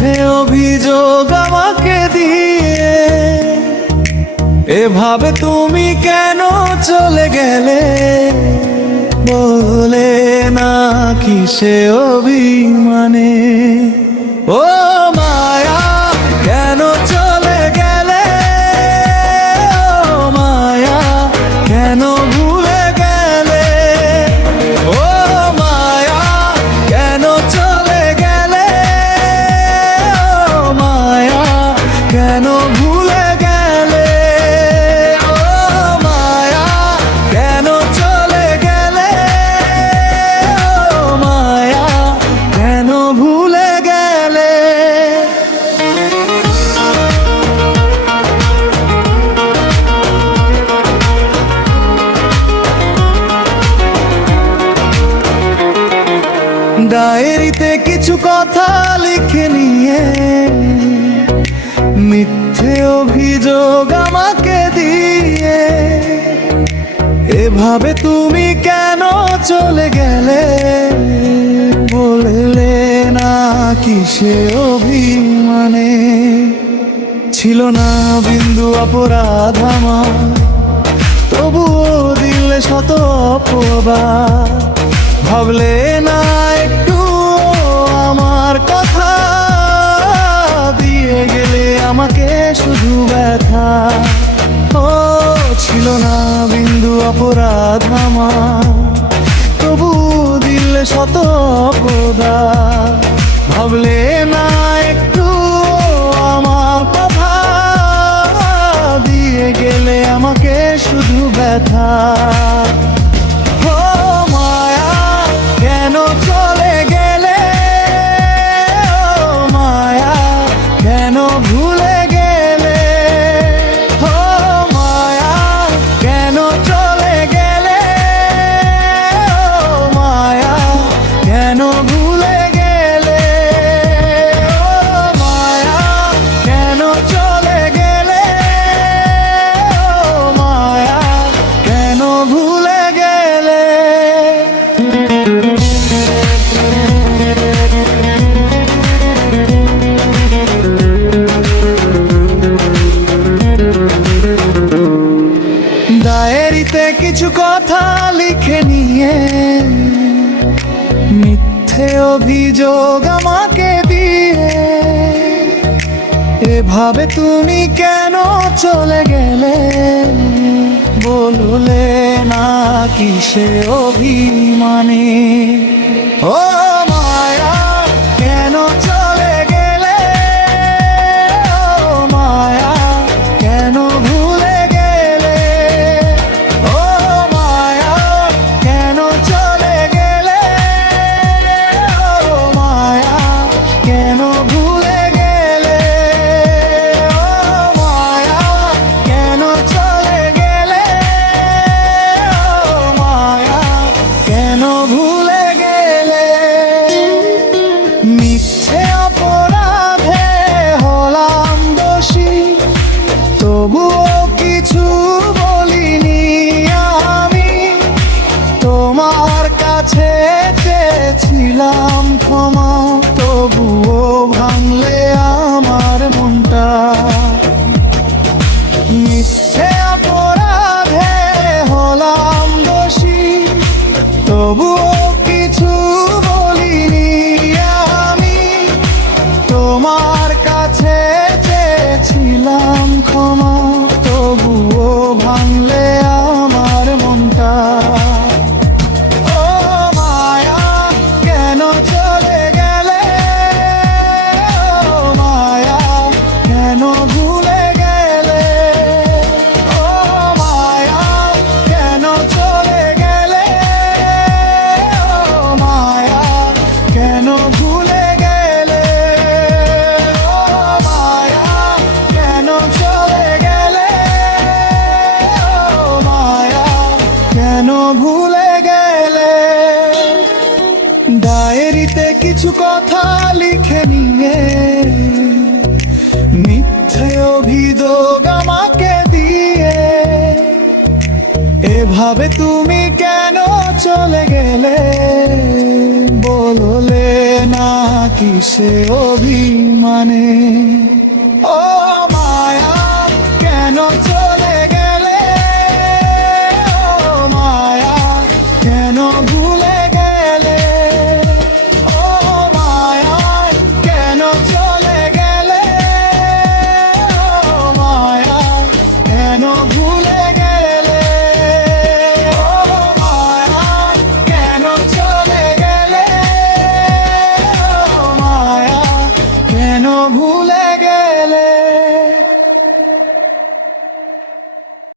মিথ্যে অভিযোগ আমাকে দিয়ে এভাবে তুমি কেন চলে গেলে? বলে না কিসে অভিমানে? ও মায়া কেন চলে গেলে? ও মায়া কেন ভুলে গেলে? ও মায়া কেন চলে গেলে? ও মায়া কেন ভুলে গেলে? ও মায়া কেন চলে গেলে? ও মায়া কেন ভুলে গেলে? ডায়েরিতে কিছু কথা লিখে নিয়ে মিথ্যে অভিযোগ আমাকে দিয়ে এভাবে তুমি কেন চলে গেলে? বললে না কিসে অভিমানে? ছিল না বিন্দু অপরাধ আমার, তবুও দিলে শত অপবাদ। ভাবলে না একটু আমার কথা, দিয়ে গেলে আমাকে শুধু ব্যথা। ও ছিল না বিন্দু অপরাধ আমার, তবু দিলে শত অপবাদ। ভাবলে না একটু আমার কথা, দিয়ে গেলে আমাকে শুধু ব্যথা। কেন চলে গেলে? ও মায়া কেন ভুলে গেলে? ও মায়া কেন চলে গেলে? ও মায়া কেন ভুলে গেলে? ও মায়া কেন চলে গেলে? ও মায়া কেন ভুলে গেলে? ডায়েরিতে কিছু কথা লিখে নিয়ে মিথ্যে অভিযোগ আমাকে দিয়ে এভাবে তুমি কেন চলে গেলে? বললে না কিসে অভিমানে? ও মায়া কেন চলে গেলে? ও মায়া কেন ভুলে গেলে? ও মায়া কেন চলে গেলে? ও মায়া কেন ভুলে গেলে? ও মায়া কেন চলে গেলে? ও মায়া কেন ভুলে গেলে? মিথ্যে অপরাধে হলাম দোষী, তবুও কিছু বলিনি আমি। তোমার কাছে চেয়েছিলাম ক্ষমা, তবুও ভাঙলে আমার মনটা। মিথ্যে অপরাধে হলাম দোষী, তবুও কিছু বলিনি আমি। তোমার কাছে চেয়েছিলাম ক্ষমা, তবুও ভাঙলে আমার মনটা। ও মায়া কেন চলে গেলে? ও মায়া কেন ভুলে গেলে? ও মায়া কেন চলে গেলে? ও মায়া কেন ভুলে গেলে? ও মায়া কেন চলে গেলে? ও মায়া কেন ভুলে গেলে? ডায়েরিতে কিছু কথা লিখে নিয়ে মিথ্যে অভিযোগ আমাকে দিয়ে এভাবে তুমি কেন চলে গেলে? বললে না কি সে অভিমানে। ও